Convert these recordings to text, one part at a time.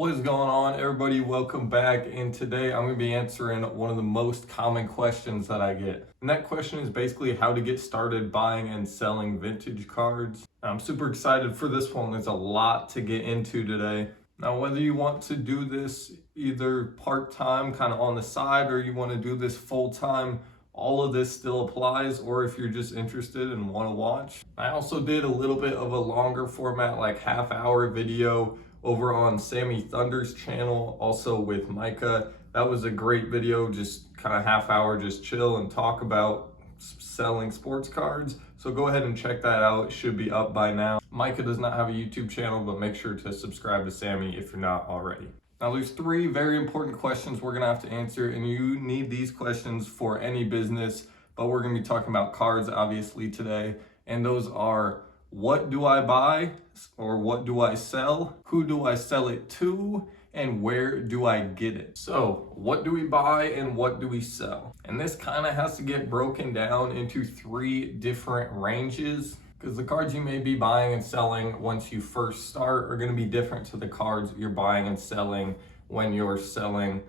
What is going on, everybody? Welcome back. And today I'm going to be answering one of the most common questions that I get. And that question is basically how to get started buying and selling vintage cards. I'm super excited for this one. There's a lot to get into today. Now, whether you want to do this either part-time, kind of on the side, or you want to do this full-time, all of this still applies, or if you're just interested and want to watch. I also did a little bit of a longer format, like half-hour video over on Sammy Thunder's channel, also with Micah. That was a great video, just kind of half hour, just chill and talk about selling sports cards. So go ahead and check that out. It should be up by now. Micah does not have a YouTube channel, but make sure to subscribe to Sammy if you're not already. Now there's three very important questions we're gonna have to answer, and you need these questions for any business, but we're gonna be talking about cards obviously today. And those are: what do I buy, or what do I sell? Who do I sell it to? And where do I get it? So what do we buy and what do we sell? And this kind of has to get broken down into three different ranges, because the cards you may be buying and selling once you first start are going to be different to the cards you're buying and selling when you're selling,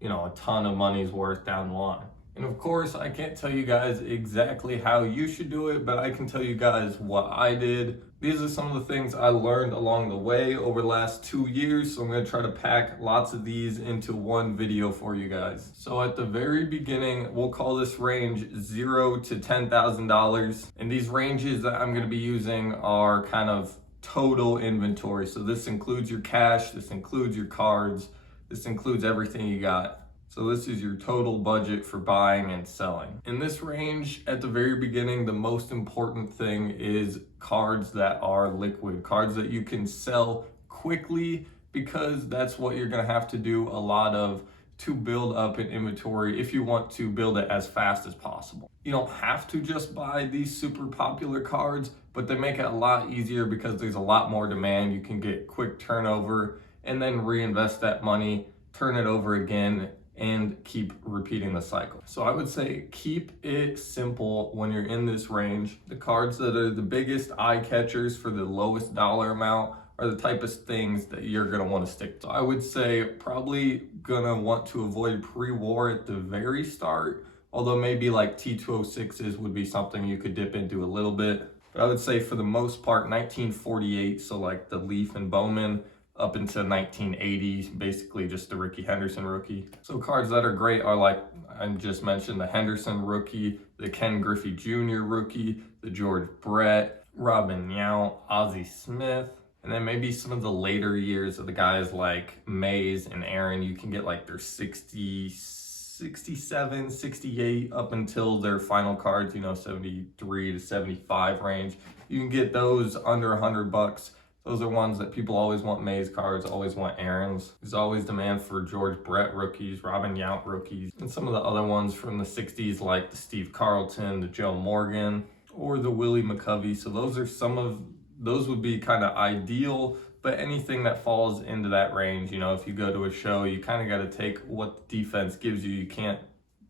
a ton of money's worth down the line. And of course, I can't tell you guys exactly how you should do it, but I can tell you guys what I did. These are some of the things I learned along the way over the last 2 years, so I'm going to try to pack lots of these into one video for you guys. So at the very beginning, we'll call this range $0 to $10,000. And these ranges that I'm going to be using are kind of total inventory. So this includes your cash, this includes your cards, this includes everything you got. So this is your total budget for buying and selling. In this range, at the very beginning, the most important thing is cards that are liquid, cards that you can sell quickly, because that's what you're gonna have to do a lot of to build up an inventory if you want to build it as fast as possible. You don't have to just buy these super popular cards, but they make it a lot easier because there's a lot more demand. You can get quick turnover and then reinvest that money, turn it over again, and keep repeating the cycle. So I would say keep it simple when you're in this range. The cards that are the biggest eye catchers for the lowest dollar amount are the type of things that you're gonna want to stick to. So I would say probably gonna want to avoid pre-war at the very start, although maybe like T206s would be something you could dip into a little bit. But I would say for the most part, 1948, so like the Leaf and Bowman, up into 1980, basically just the Ricky Henderson rookie. So cards that are great are, like I just mentioned, the Henderson rookie, the Ken Griffey Jr. rookie, the George Brett, Robin Yount, Ozzie Smith, and then maybe some of the later years of the guys like Mays and Aaron. You can get like their 60, 67, 68 up until their final cards, 73 to 75 range. You can get those under $100. Those are ones that people always want. Mays cards, always want Aaron's. There's always demand for George Brett rookies, Robin Yount rookies, and some of the other ones from the 60s like the Steve Carlton, the Joe Morgan, or the Willie McCovey. So those would be kind of ideal, but anything that falls into that range, if you go to a show, you kind of got to take what the defense gives you. You can't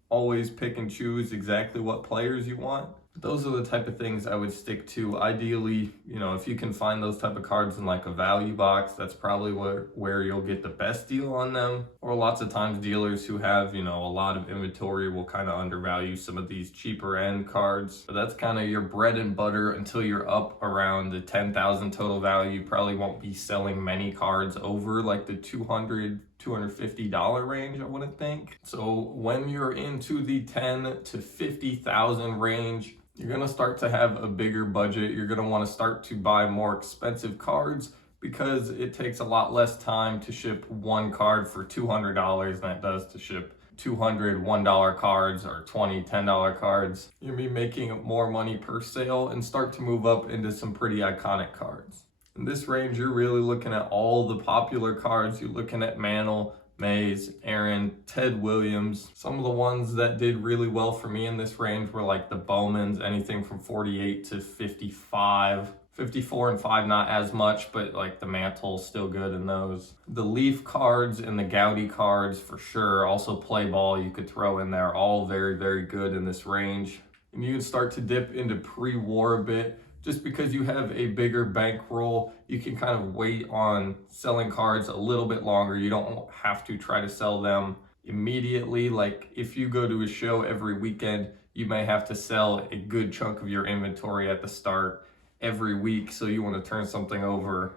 always pick and choose exactly what players you want. Those are the type of things I would stick to. Ideally, if you can find those type of cards in like a value box, that's probably where you'll get the best deal on them. Or lots of times dealers who have, a lot of inventory will kind of undervalue some of these cheaper end cards. But that's kind of your bread and butter until you're up around the 10,000 total value. You probably won't be selling many cards over like the $200, $250 range, I wouldn't think. So when you're into the 10 to 50,000 range, you're gonna start to have a bigger budget. You're gonna wanna start to buy more expensive cards because it takes a lot less time to ship one card for $200 than it does to ship 200 $1 cards or 20 $10 cards. You'll be making more money per sale and start to move up into some pretty iconic cards. In this range, you're really looking at all the popular cards. You're looking at Mantle, Mays, Aaron, Ted Williams. Some of the ones that did really well for me in this range were like the Bowmans, anything from 48 to 55. 54 and 5, not as much, but like the Mantle's still good in those. The Leaf cards and the Gowdy cards for sure. Also Play Ball you could throw in there. All very, very good in this range. And you can start to dip into pre-war a bit. Just because you have a bigger bankroll, you can kind of wait on selling cards a little bit longer. You don't have to try to sell them immediately. Like if you go to a show every weekend, you may have to sell a good chunk of your inventory at the start every week. So you want to turn something over,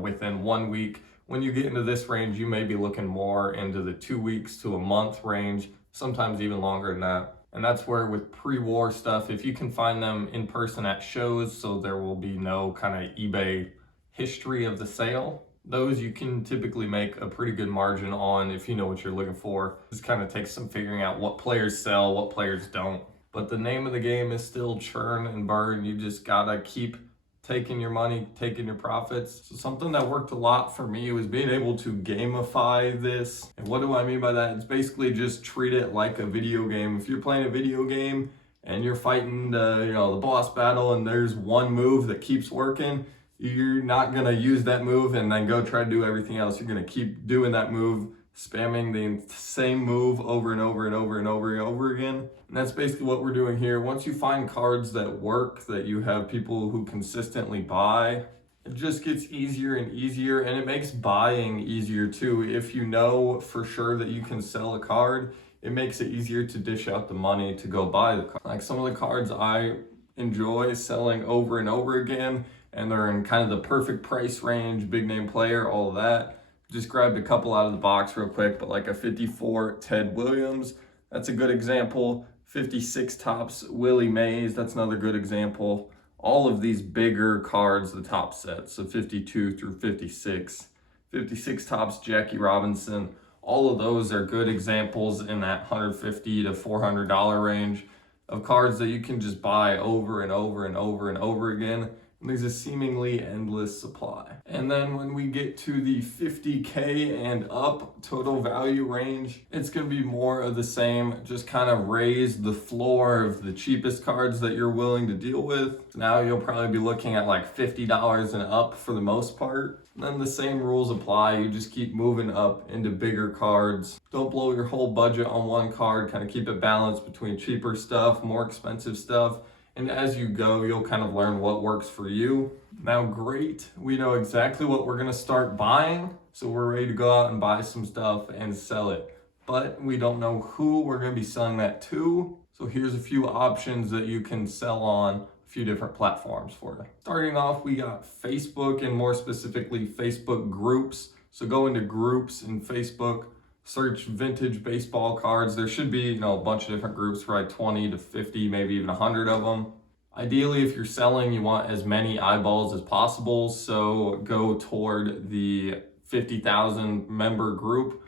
within 1 week. When you get into this range, you may be looking more into the 2 weeks to a month range, sometimes even longer than that. And that's where with pre-war stuff, if you can find them in person at shows, so there will be no kind of eBay history of the sale, those you can typically make a pretty good margin on if you know what you're looking for. Just kind of takes some figuring out what players sell, what players don't. But the name of the game is still churn and burn. You just gotta keep taking your money, taking your profits. So something that worked a lot for me was being able to gamify this. And what do I mean by that? It's basically just treat it like a video game. If you're playing a video game and you're fighting the boss battle and there's one move that keeps working, you're not gonna use that move and then go try to do everything else. You're gonna keep doing that move, spamming the same move over and over and over and over and over again. And that's basically what we're doing here. Once you find cards that work, that you have people who consistently buy, it just gets easier and easier, and it makes buying easier too. If you know for sure that you can sell a card, it makes it easier to dish out the money to go buy the card. Like some of the cards I enjoy selling over and over again, and they're in kind of the perfect price range, big name player, all of that. Just grabbed a couple out of the box real quick, but like a 54 Ted Williams, that's a good example. 56 Topps Willie Mays, that's another good example. All of these bigger cards, the top sets, so 52 through 56. 56 Topps Jackie Robinson, all of those are good examples in that $150 to $400 range of cards that you can just buy over and over and over and over again. And there's a seemingly endless supply. And then when we get to the 50K and up total value range, it's gonna be more of the same, just kind of raise the floor of the cheapest cards that you're willing to deal with. Now you'll probably be looking at like $50 and up for the most part. And then the same rules apply. You just keep moving up into bigger cards. Don't blow your whole budget on one card, kind of keep it balanced between cheaper stuff, more expensive stuff. And as you go, you'll kind of learn what works for you. Now, great, we know exactly what we're gonna start buying. So we're ready to go out and buy some stuff and sell it. But we don't know who we're gonna be selling that to. So here's a few options that you can sell on a few different platforms for you. Starting off, we got Facebook, and more specifically, Facebook groups. So go into groups in Facebook, search vintage baseball cards. There should be, a bunch of different groups for like 20 to 50, maybe even 100 of them. Ideally, if you're selling, you want as many eyeballs as possible. So go toward the 50,000 member group.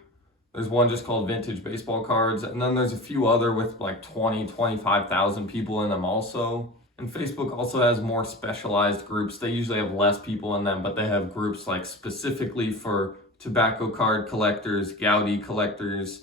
There's one just called Vintage Baseball Cards. And then there's a few other with like 20, 25,000 people in them also. And Facebook also has more specialized groups. They usually have less people in them, but they have groups like specifically for tobacco card collectors, Gaudi collectors,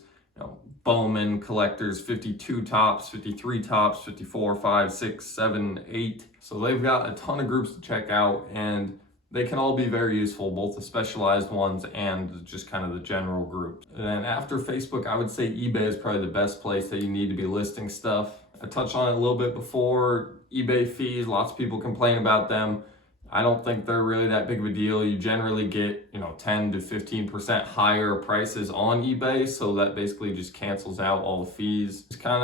Bowman collectors, 52 Topps, 53 Topps, 54, 5, 6, 7, 8. So they've got a ton of groups to check out, and they can all be very useful, both the specialized ones and just kind of the general groups. And then after Facebook, I would say eBay is probably the best place that you need to be listing stuff. I touched on it a little bit before. eBay fees, lots of people complain about them. I don't think they're really that big of a deal. You generally get, 10 to 15% higher prices on eBay. So that basically just cancels out all the fees. Just kind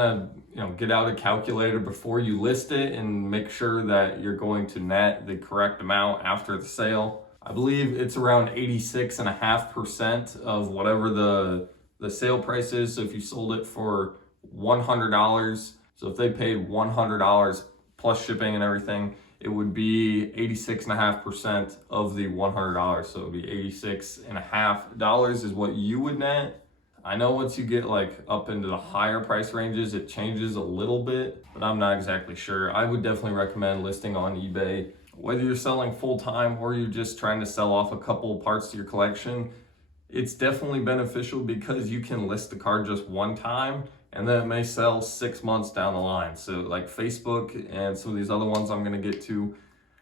of, get out a calculator before you list it and make sure that you're going to net the correct amount after the sale. I believe it's around 86.5% of whatever the sale price is. So if you sold it for $100, so if they paid $100 plus shipping and everything, it would be 86.5% of the $100. So it would be $86.5 is what you would net. I know once you get like up into the higher price ranges, it changes a little bit, but I'm not exactly sure. I would definitely recommend listing on eBay. Whether you're selling full time or you're just trying to sell off a couple parts to your collection, it's definitely beneficial because you can list the card just one time and then it may sell 6 months down the line. So like Facebook and some of these other ones I'm gonna get to,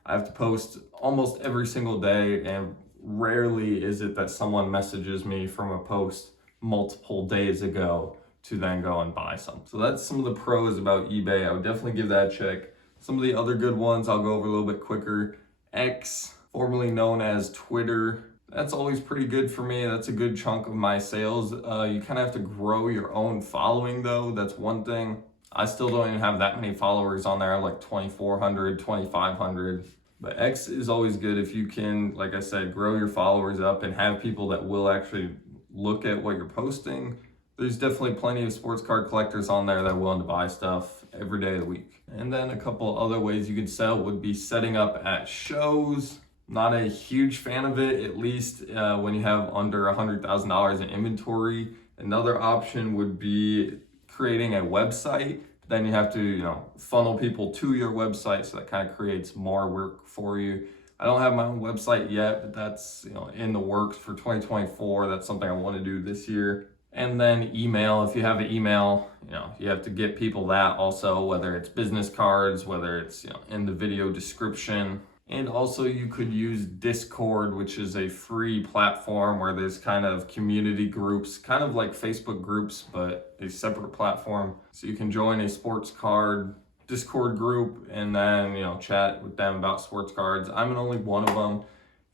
I have to post almost every single day, and rarely is it that someone messages me from a post multiple days ago to then go and buy some. So that's some of the pros about eBay. I would definitely give that a check. Some of the other good ones I'll go over a little bit quicker. X, formerly known as Twitter. That's always pretty good for me. That's a good chunk of my sales. You kind of have to grow your own following though. That's one thing. I still don't even have that many followers on there. I have like 2,400, 2,500. But X is always good if you can, like I said, grow your followers up and have people that will actually look at what you're posting. There's definitely plenty of sports card collectors on there that are willing to buy stuff every day of the week. And then a couple other ways you could sell would be setting up at shows. Not a huge fan of it, at least when you have under $100,000 in inventory. Another option would be creating a website. Then you have to, funnel people to your website, so that kind of creates more work for you. I don't have my own website yet, but that's in the works for 2024. That's something I want to do this year. And then email. If you have an email, you have to get people that also, whether it's business cards, whether it's in the video description. And also you could use Discord, which is a free platform where there's kind of community groups, kind of like Facebook groups, but a separate platform. So you can join a sports card Discord group and then, chat with them about sports cards. I'm in only one of them.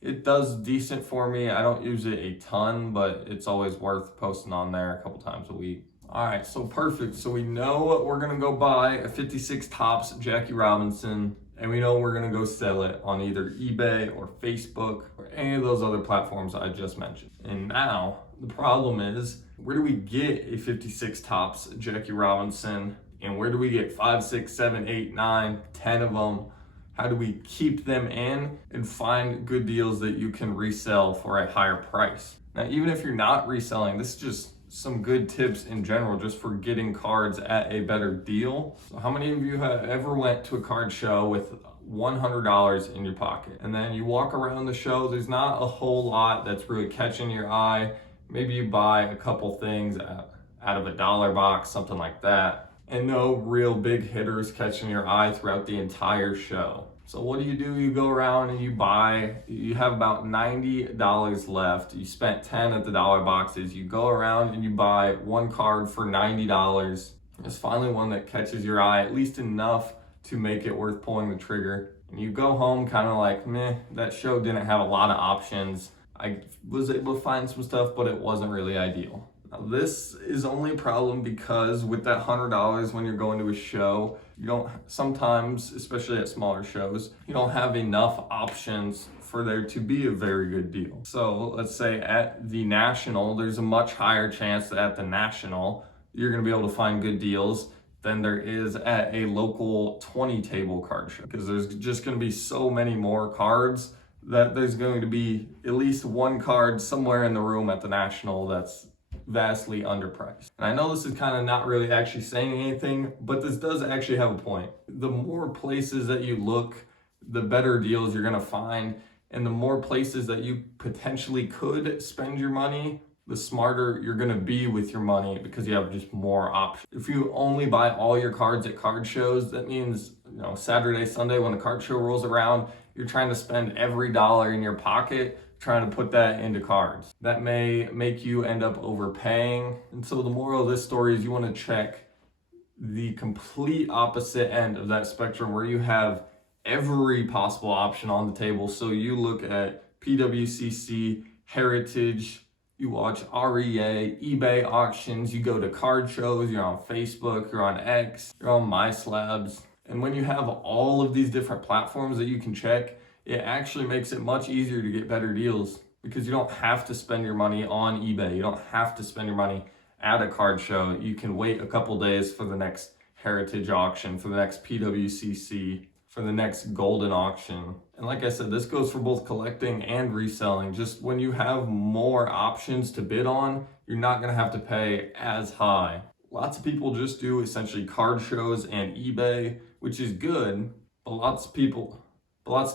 It does decent for me. I don't use it a ton, but it's always worth posting on there a couple times a week. All right, so perfect. So we know we're gonna go buy a 56 Topps Jackie Robinson, and we know we're gonna go sell it on either eBay or Facebook or any of those other platforms I just mentioned. And now the problem is, where do we get a 56 Topps Jackie Robinson? And where do we get 5, 6, 7, 8, 9, 10 of them? How do we keep them in and find good deals that you can resell for a higher price? Now, even if you're not reselling, this is just some good tips in general just for getting cards at a better deal. So how many of you have ever went to a card show with $100 in your pocket, and then you walk around the show, there's not a whole lot that's really catching your eye. Maybe you buy a couple things out of a dollar box, something like that, and no real big hitters catching your eye throughout the entire show. So what do? You go around and you have about $90 left. You spent 10 at the dollar boxes. You go around and you buy one card for $90. There's finally one that catches your eye, at least enough to make it worth pulling the trigger. And you go home kind of like, meh, that show didn't have a lot of options. I was able to find some stuff, but it wasn't really ideal. Now, this is only a problem because with that $100 when you're going to a show, you don't sometimes, especially at smaller shows, you don't have enough options for there to be a very good deal. So let's say at the National, there's a much higher chance that at the National, you're gonna be able to find good deals than there is at a local 20 table card show, because there's just gonna be so many more cards that there's going to be at least one card somewhere in the room at the National that's vastly underpriced. And I know this is kind of not really actually saying anything, but this does actually have a point. The more places that you look, the better deals you're gonna find, and the more places that you potentially could spend your money, the smarter you're gonna be with your money because you have just more options. If you only buy all your cards at card shows, that means Saturday, Sunday when the card show rolls around, you're trying to spend every dollar in your pocket trying to put that into cards. That may make you end up overpaying. And so the moral of this story is you want to check the complete opposite end of that spectrum where you have every possible option on the table. So you look at PWCC, Heritage, you watch REA, eBay auctions, you go to card shows, you're on Facebook, you're on X, you're on MySlabs. And when you have all of these different platforms that you can check, it actually makes it much easier to get better deals because you don't have to spend your money on eBay. You don't have to spend your money at a card show. You can wait a couple days for the next Heritage auction, for the next PWCC, for the next Golden auction. And like I said, this goes for both collecting and reselling. Just when you have more options to bid on, you're not gonna have to pay as high. Lots of people just do essentially card shows and eBay, which is good, but lots of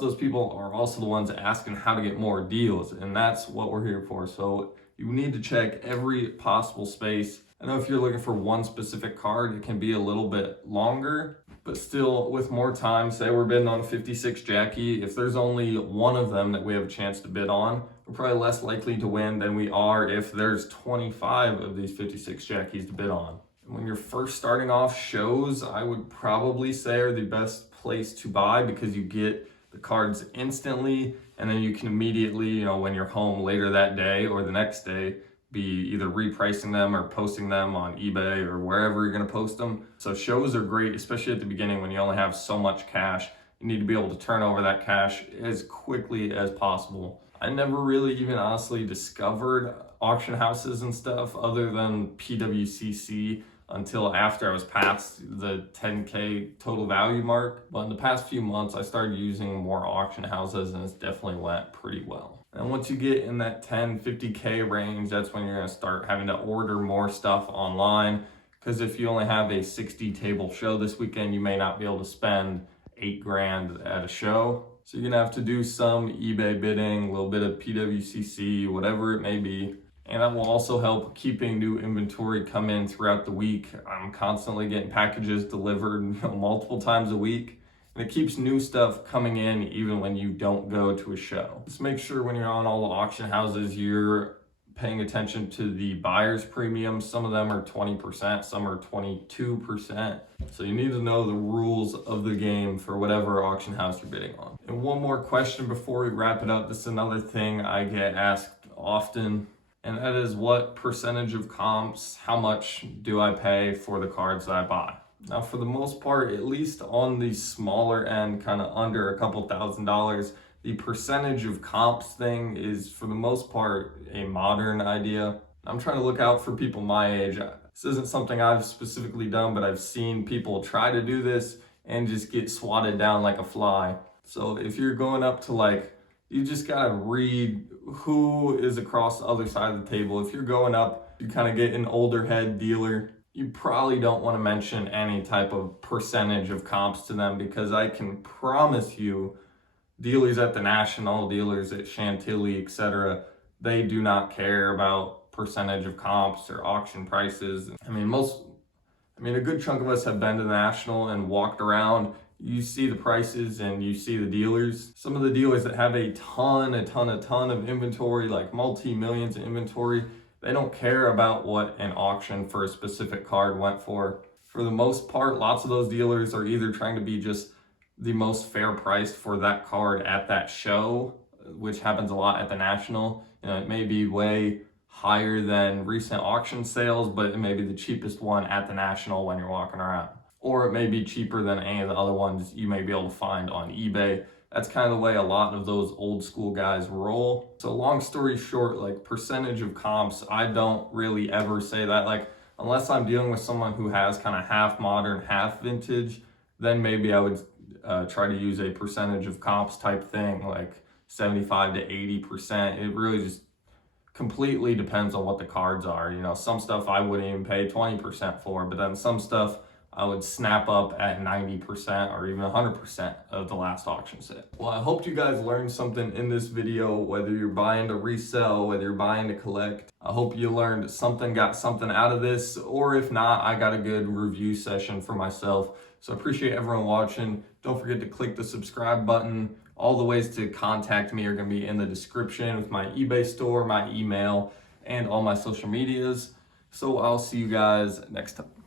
those people are also the ones asking how to get more deals, and that's what we're here for. So you need to check every possible space. I know if you're looking for one specific card, it can be a little bit longer, but still with more time, say we're bidding on a 56 Jackie, if there's only one of them that we have a chance to bid on, we're probably less likely to win than we are if there's 25 of these 56 Jackies to bid on. When you're first starting off, shows I would probably say are the best place to buy because you get the cards instantly, and then you can immediately, when you're home later that day or the next day, be either repricing them or posting them on eBay or wherever you're going to post them. So shows are great, especially at the beginning when you only have so much cash. You need to be able to turn over that cash as quickly as possible. I never really even honestly discovered auction houses and stuff other than PWCC until after I was past the 10K total value mark. But in the past few months, I started using more auction houses and it's definitely went pretty well. And once you get in that 10, 50K range, that's when you're gonna start having to order more stuff online. Because if you only have a 60 table show this weekend, you may not be able to spend $8,000 at a show. So you're gonna have to do some eBay bidding, a little bit of PWCC, whatever it may be. And that will also help keeping new inventory come in throughout the week. I'm constantly getting packages delivered multiple times a week. And it keeps new stuff coming in even when you don't go to a show. Just make sure when you're on all the auction houses, you're paying attention to the buyer's premium. Some of them are 20%, some are 22%. So you need to know the rules of the game for whatever auction house you're bidding on. And one more question before we wrap it up. This is another thing I get asked often, and that is what percentage of comps, how much do I pay for the cards that I buy? Now, for the most part, at least on the smaller end, kind of under a couple $1,000s, the percentage of comps thing is, for the most part, a modern idea. I'm trying to look out for people my age. This isn't something I've specifically done, but I've seen people try to do this and just get swatted down like a fly. So if you're going up to you just gotta read who is across the other side of the table. If you're going up, you kind of get an older head dealer, you probably don't want to mention any type of percentage of comps to them, because I can promise you dealers at the National, dealers at Chantilly, etc., they do not care about percentage of comps or auction prices. I mean, a good chunk of us have been to the National and walked around. You see the prices and you see the dealers. Some of the dealers that have a ton of inventory, like multi-millions of inventory, they don't care about what an auction for a specific card went for. For the most part, lots of those dealers are either trying to be just the most fair priced for that card at that show, which happens a lot at the National. It may be way higher than recent auction sales, but it may be the cheapest one at the National when you're walking around. Or it may be cheaper than any of the other ones you may be able to find on eBay. That's kind of the way a lot of those old school guys roll. So long story short, percentage of comps, I don't really ever say that. Unless I'm dealing with someone who has kind of half modern, half vintage, then maybe I would try to use a percentage of comps type thing, like 75 to 80%. It really just completely depends on what the cards are. Some stuff I wouldn't even pay 20% for, but then some stuff I would snap up at 90% or even 100% of the last auction set. Well, I hope you guys learned something in this video, whether you're buying to resell, whether you're buying to collect. I hope you learned something, got something out of this, or if not, I got a good review session for myself. So I appreciate everyone watching. Don't forget to click the subscribe button. All the ways to contact me are gonna be in the description with my eBay store, my email, and all my social medias. So I'll see you guys next time.